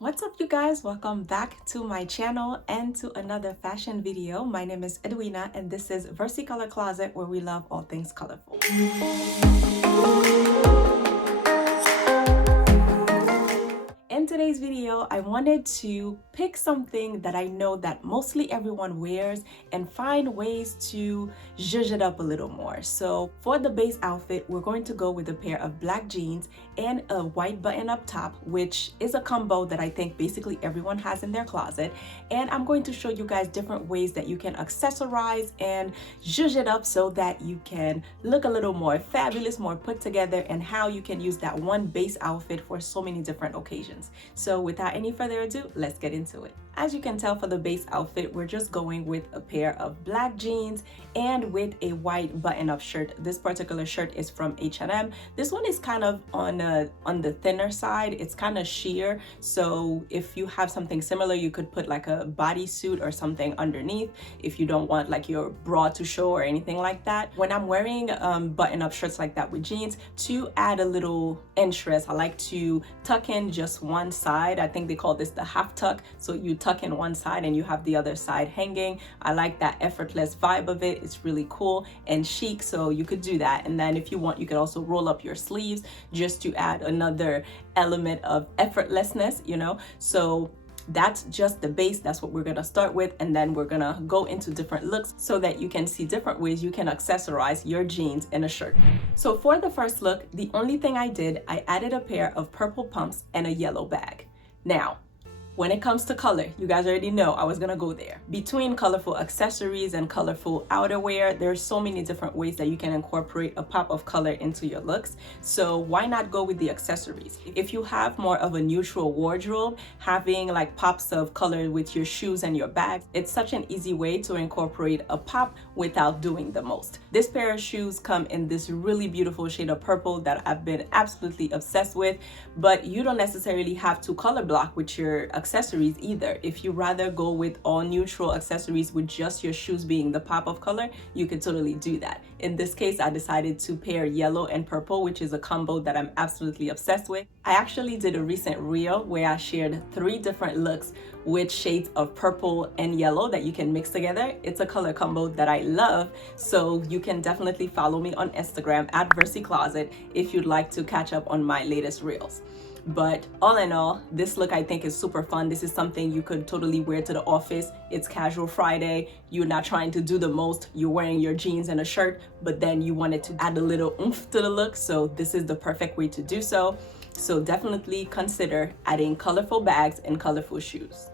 What's up, you guys? Welcome back to my channel and to another fashion video. My name is Edwina and this is Versicolor Closet, where we love all things colorful. In today's video, I wanted to pick something that I know that mostly everyone wears and find ways to zhuzh it up a little more. So for the base outfit, we're going to go with a pair of black jeans and a white button-up top, which is a combo that I think basically everyone has in their closet. And I'm going to show you guys different ways that you can accessorize and zhuzh it up so that you can look a little more fabulous, more put together, and how you can use that one base outfit for so many different occasions. So without any further ado, let's get into it. As you can tell, for the base outfit, we're just going with a pair of black jeans and with a white button-up shirt. This particular shirt is from H&M. This one is kind of on the thinner side. It's kind of sheer. So if you have something similar, you could put like a bodysuit or something underneath if you don't want like your bra to show or anything like that. When I'm wearing button-up shirts like that with jeans, to add a little interest, I like to tuck in just one side. I think they call this the half tuck. So you tuck in one side and you have the other side hanging. I like that effortless vibe of it. It's really cool and chic, so you could do that. And then if you want, you could also roll up your sleeves just to add another element of effortlessness, you know. So that's just the base. That's what we're gonna start with, and then we're gonna go into different looks so that you can see different ways you can accessorize your jeans and a shirt. So for the first look, the only thing I did, I added a pair of purple pumps and a yellow bag. Now, when it comes to color, you guys already know I was gonna go there. Between colorful accessories and colorful outerwear, there's so many different ways that you can incorporate a pop of color into your looks. So why not go with the accessories? If you have more of a neutral wardrobe, having like pops of color with your shoes and your bags, it's such an easy way to incorporate a pop without doing the most. This pair of shoes come in this really beautiful shade of purple that I've been absolutely obsessed with, but you don't necessarily have to color block with your accessories either. If you rather go with all neutral accessories with just your shoes being the pop of color, you could totally do that. In this case, I decided to pair yellow and purple, which is a combo that I'm absolutely obsessed with. I actually did a recent reel where I shared 3 different looks with shades of purple and yellow that you can mix together. It's a color combo that I love, so you can definitely follow me on Instagram at Versicloset if you'd like to catch up on my latest reels. But all in all, this look I think is super fun. This is something you could totally wear to the office. It's casual Friday. You're not trying to do the most. You're wearing your jeans and a shirt, but then you wanted to add a little oomph to the look. So this is the perfect way to do so. So definitely consider adding colorful bags and colorful shoes.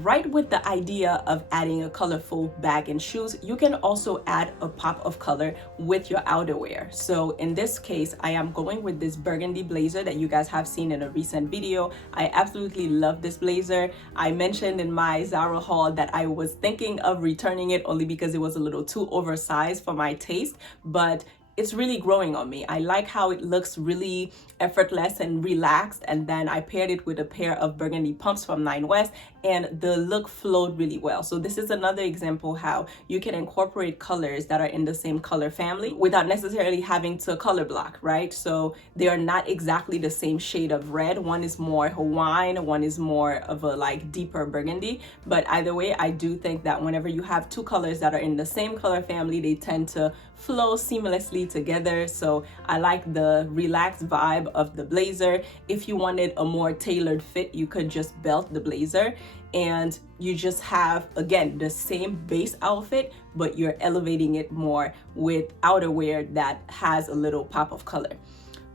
Right with the idea of adding a colorful bag and shoes, you can also add a pop of color with your outerwear. So in this case, I am going with this burgundy blazer that you guys have seen in a recent video. I absolutely love this blazer. I mentioned in my Zara haul that I was thinking of returning it only because it was a little too oversized for my taste, but it's really growing on me. I like how it looks really effortless and relaxed, and then I paired it with a pair of burgundy pumps from Nine West, and the look flowed really well. So this is another example how you can incorporate colors that are in the same color family without necessarily having to color block, right? So they are not exactly the same shade of red. One is more Hawaiian, one is more of a like deeper burgundy, but either way, I do think that whenever you have 2 colors that are in the same color family, they tend to flow seamlessly together. So I like the relaxed vibe of the blazer. If you wanted a more tailored fit, you could just belt the blazer and you just have, again, the same base outfit, but you're elevating it more with outerwear that has a little pop of color.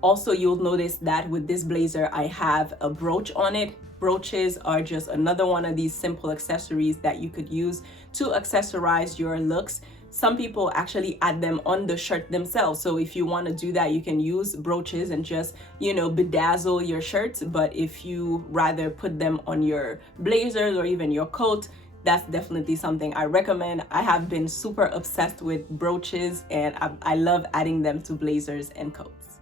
Also, you'll notice that with this blazer, I have a brooch on it. Brooches are just another one of these simple accessories that you could use to accessorize your looks. Some people actually add them on the shirt themselves. So if you want to do that, you can use brooches and just, you know, bedazzle your shirts. But if you rather put them on your blazers or even your coat, that's definitely something I recommend. I have been super obsessed with brooches and I love adding them to blazers and coats.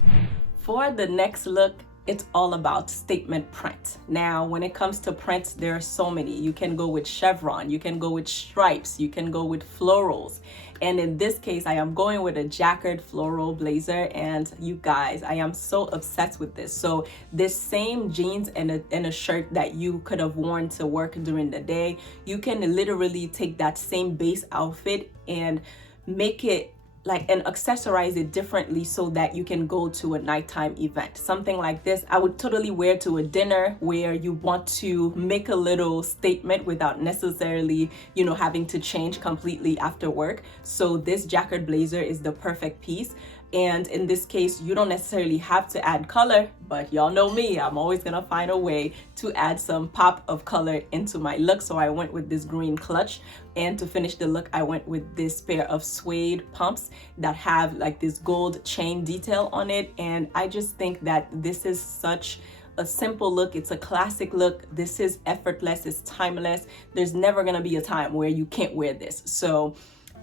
For the next look, it's all about statement print. Now, when it comes to prints, there are so many. You can go with chevron, you can go with stripes, you can go with florals. And in this case, I am going with a Jacquard floral blazer. And you guys, I am so obsessed with this. So this same jeans and a shirt that you could have worn to work during the day, you can literally take that same base outfit and make it like and accessorize it differently so that you can go to a nighttime event. Something like this I would totally wear to a dinner where you want to make a little statement without necessarily, you know, having to change completely after work. So this Jacquard blazer is the perfect piece. And in this case, you don't necessarily have to add color, but y'all know me, I'm always gonna find a way to add some pop of color into my look. So I went with this green clutch, and to finish the look, I went with this pair of suede pumps that have like this gold chain detail on it. And I just think that this is such a simple look. It's a classic look. This is effortless, it's timeless. There's never gonna be a time where you can't wear this. So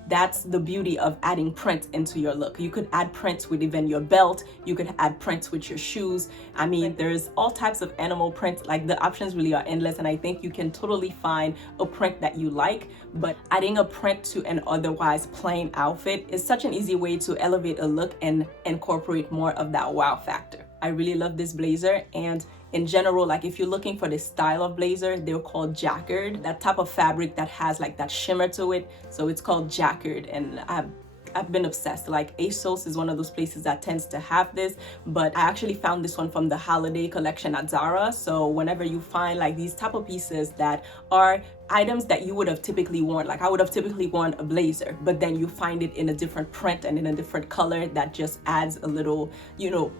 that's the beauty of adding print into your look. You could add prints with even your belt. You could add prints with your shoes. I mean, there's all types of animal prints. Like, the options really are endless, and I think you can totally find a print that you like. But adding a print to an otherwise plain outfit is such an easy way to elevate a look and incorporate more of that wow factor. I really love this blazer. And in general, like, if you're looking for this style of blazer, they're called Jacquard, that type of fabric that has like that shimmer to it. So it's called Jacquard, and I've been obsessed. Like, ASOS is one of those places that tends to have this, but I actually found this one from the holiday collection at Zara. So whenever you find like these type of pieces that are items that you would have typically worn, like I would have typically worn a blazer, but then you find it in a different print and in a different color that just adds a little, you know,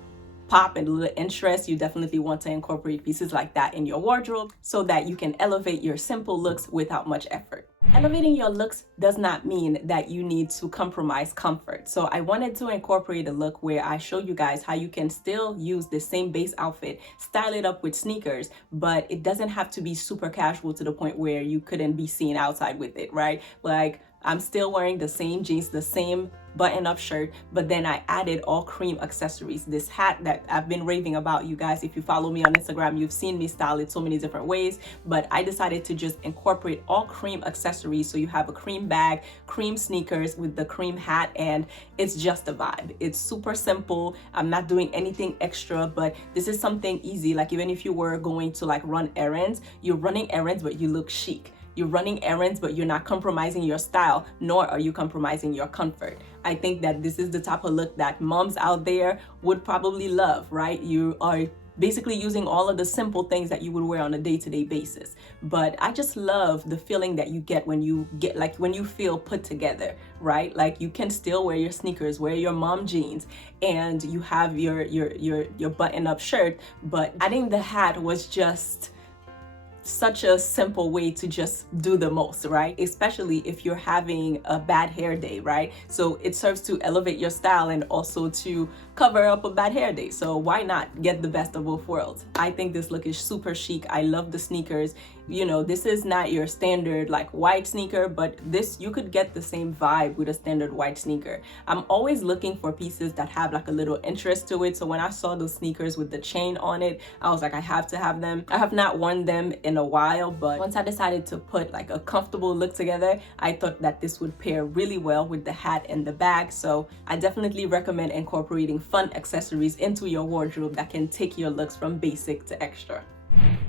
pop and a little interest, you definitely want to incorporate pieces like that in your wardrobe so that you can elevate your simple looks without much effort. Elevating your looks does not mean that you need to compromise comfort. So I wanted to incorporate a look where I show you guys how you can still use the same base outfit, style it up with sneakers, but it doesn't have to be super casual to the point where you couldn't be seen outside with it, right? Like, I'm still wearing the same jeans, the same button-up shirt, but then I added all cream accessories. This hat that I've been raving about, you guys, if you follow me on Instagram, you've seen me style it so many different ways, but I decided to just incorporate all cream accessories. So you have a cream bag, cream sneakers with the cream hat, and it's just a vibe. It's super simple. I'm not doing anything extra, but this is something easy. Like, even if you were going to like run errands, you're running errands, but you look chic. You're running errands, but you're not compromising your style, nor are you compromising your comfort. I think that this is the type of look that moms out there would probably love, right? You are basically using all of the simple things that you would wear on a day-to-day basis. But I just love the feeling that you get when you feel put together, right? Like, you can still wear your sneakers, wear your mom jeans, and you have your button-up shirt, but adding the hat was just such a simple way to just do the most, right? Especially if you're having a bad hair day, right? So it serves to elevate your style and also to cover up a bad hair day. So why not get the best of both worlds? I think this look is super chic. I love the sneakers. You know, this is not your standard like white sneaker, but this, you could get the same vibe with a standard white sneaker. I'm always looking for pieces that have like a little interest to it. So when I saw those sneakers with the chain on it, I was like, I have to have them. I have not worn them in a while, but once I decided to put like a comfortable look together, I thought that this would pair really well with the hat and the bag. So I definitely recommend incorporating fun accessories into your wardrobe that can take your looks from basic to extra.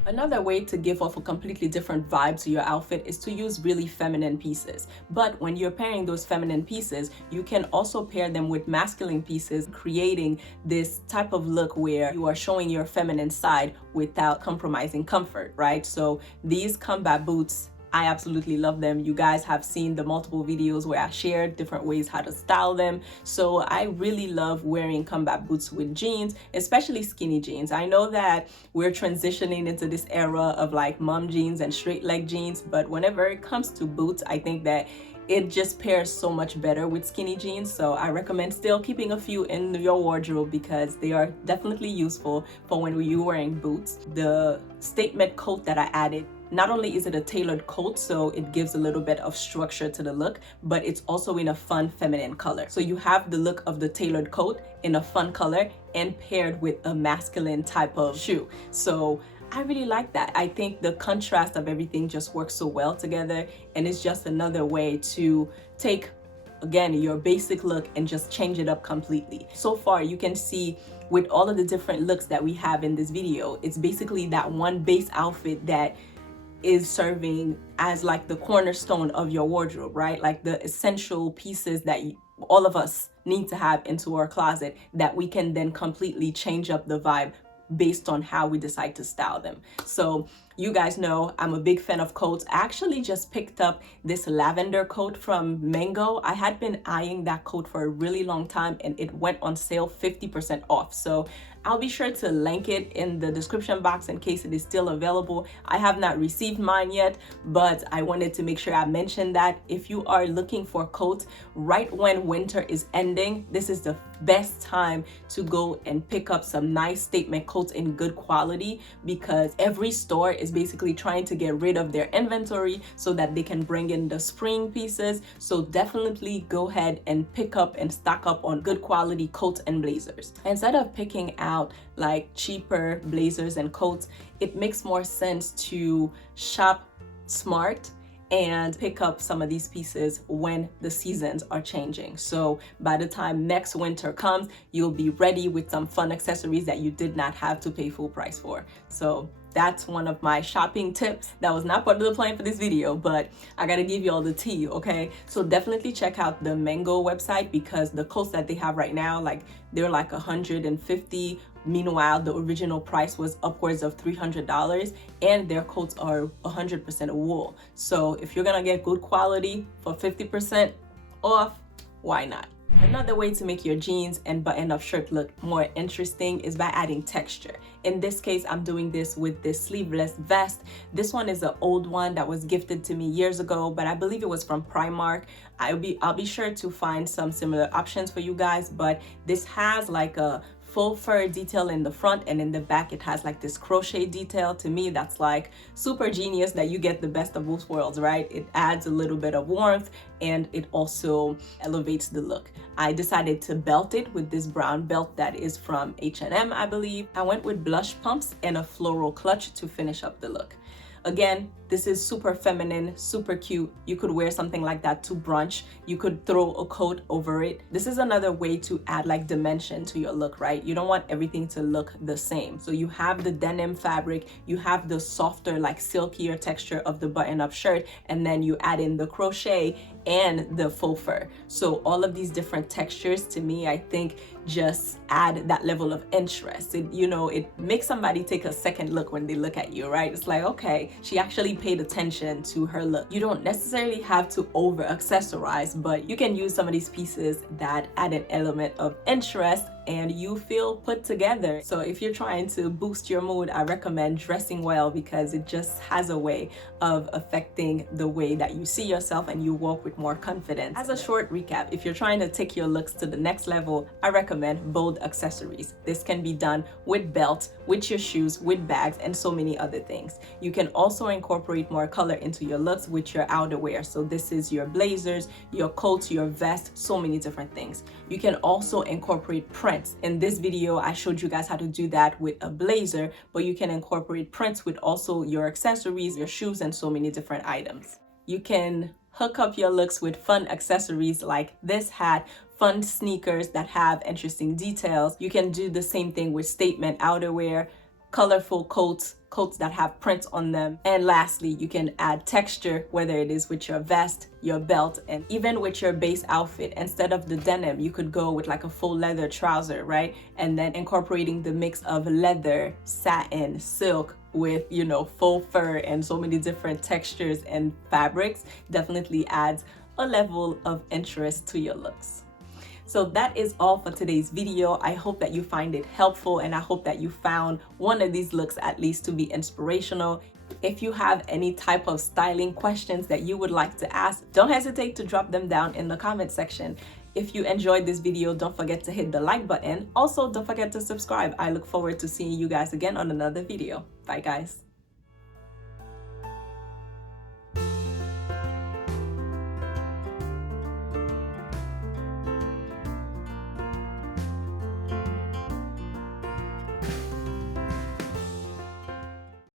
Another way to give off a completely different vibe to your outfit is to use really feminine pieces. But when you're pairing those feminine pieces, you can also pair them with masculine pieces, creating this type of look where you are showing your feminine side without compromising comfort, right? So these combat boots, I absolutely love them. You guys have seen the multiple videos where I shared different ways how to style them. So I really love wearing combat boots with jeans, especially skinny jeans. I know that we're transitioning into this era of like mom jeans and straight leg jeans, but whenever it comes to boots, I think that it just pairs so much better with skinny jeans. So I recommend still keeping a few in your wardrobe because they are definitely useful for when you're wearing boots. The statement coat that I added not only is it a tailored coat, so it gives a little bit of structure to the look, but it's also in a fun feminine color. So you have the look of the tailored coat in a fun color and paired with a masculine type of shoe. So I really like that. I think the contrast of everything just works so well together, and it's just another way to take, again, your basic look and just change it up completely. So far, you can see with all of the different looks that we have in this video, it's basically that one base outfit that is serving as like the cornerstone of your wardrobe, right? Like the essential pieces that all of us need to have into our closet, that we can then completely change up the vibe based on how we decide to style them. So you guys know I'm a big fan of coats. I actually just picked up this lavender coat from Mango. I had been eyeing that coat for a really long time, and it went on sale 50% off. So I'll be sure to link it in the description box in case it is still available. I have not received mine yet, but I wanted to make sure I mentioned that if you are looking for coats right when winter is ending, this is the best time to go and pick up some nice statement coats in good quality, because every store is basically trying to get rid of their inventory so that they can bring in the spring pieces. So definitely go ahead and pick up and stock up on good quality coats and blazers. Instead of picking out like cheaper blazers and coats, it makes more sense to shop smart and pick up some of these pieces when the seasons are changing. So by the time next winter comes, you'll be ready with some fun accessories that you did not have to pay full price for. So that's one of my shopping tips. That was not part of the plan for this video, but I gotta give you all the tea, okay? So definitely check out the Mango website, because the coats that they have right now, like they're like $150. Meanwhile, the original price was upwards of $300, and their coats are 100% wool. So if you're gonna get good quality for 50% off, why not? Another way to make your jeans and button-up shirt look more interesting is by adding texture. In this case, I'm doing this with this sleeveless vest. This one is an old one that was gifted to me years ago, but I believe it was from Primark. I'll be sure to find some similar options for you guys, but this has like a faux fur detail in the front, and in the back it has like this crochet detail. To me, that's like super genius, that you get the best of both worlds, right? It adds a little bit of warmth and it also elevates the look. I decided to belt it with this brown belt that is from H&M, I believe. I went with blush pumps and a floral clutch to finish up the look. Again, this is super feminine, super cute. You could wear something like that to brunch. You could throw a coat over it. This is another way to add like dimension to your look, right? You don't want everything to look the same. So you have the denim fabric, you have the softer, like silkier texture of the button-up shirt, and then you add in the crochet and the faux fur. So all of these different textures, to me, I think just add that level of interest. It makes somebody take a second look when they look at you, right? It's like, okay, she actually paid attention to her look. You don't necessarily have to over accessorize, but you can use some of these pieces that add an element of interest and you feel put together. So if you're trying to boost your mood, I recommend dressing well, because it just has a way of affecting the way that you see yourself and you walk with more confidence. As a short recap, if you're trying to take your looks to the next level, I recommend bold accessories. This can be done with belts, with your shoes, with bags, and so many other things. You can also incorporate more color into your looks with your outerwear. So this is your blazers, your coats, your vest, so many different things. You can also incorporate prints. In this video, I showed you guys how to do that with a blazer, but you can incorporate prints with also your accessories, your shoes, and so many different items. You can hook up your looks with fun accessories like this hat, fun sneakers that have interesting details. You can do the same thing with statement outerwear, colorful coats that have prints on them. And lastly, you can add texture, whether it is with your vest, your belt, and even with your base outfit. Instead of the denim, you could go with like a full leather trouser, right? And then incorporating the mix of leather, satin, silk with, faux fur and so many different textures and fabrics definitely adds a level of interest to your looks. So that is all for today's video. I hope that you find it helpful, and I hope that you found one of these looks at least to be inspirational. If you have any type of styling questions that you would like to ask, don't hesitate to drop them down in the comment section. If you enjoyed this video, don't forget to hit the like button. Also, don't forget to subscribe. I look forward to seeing you guys again on another video. Bye guys.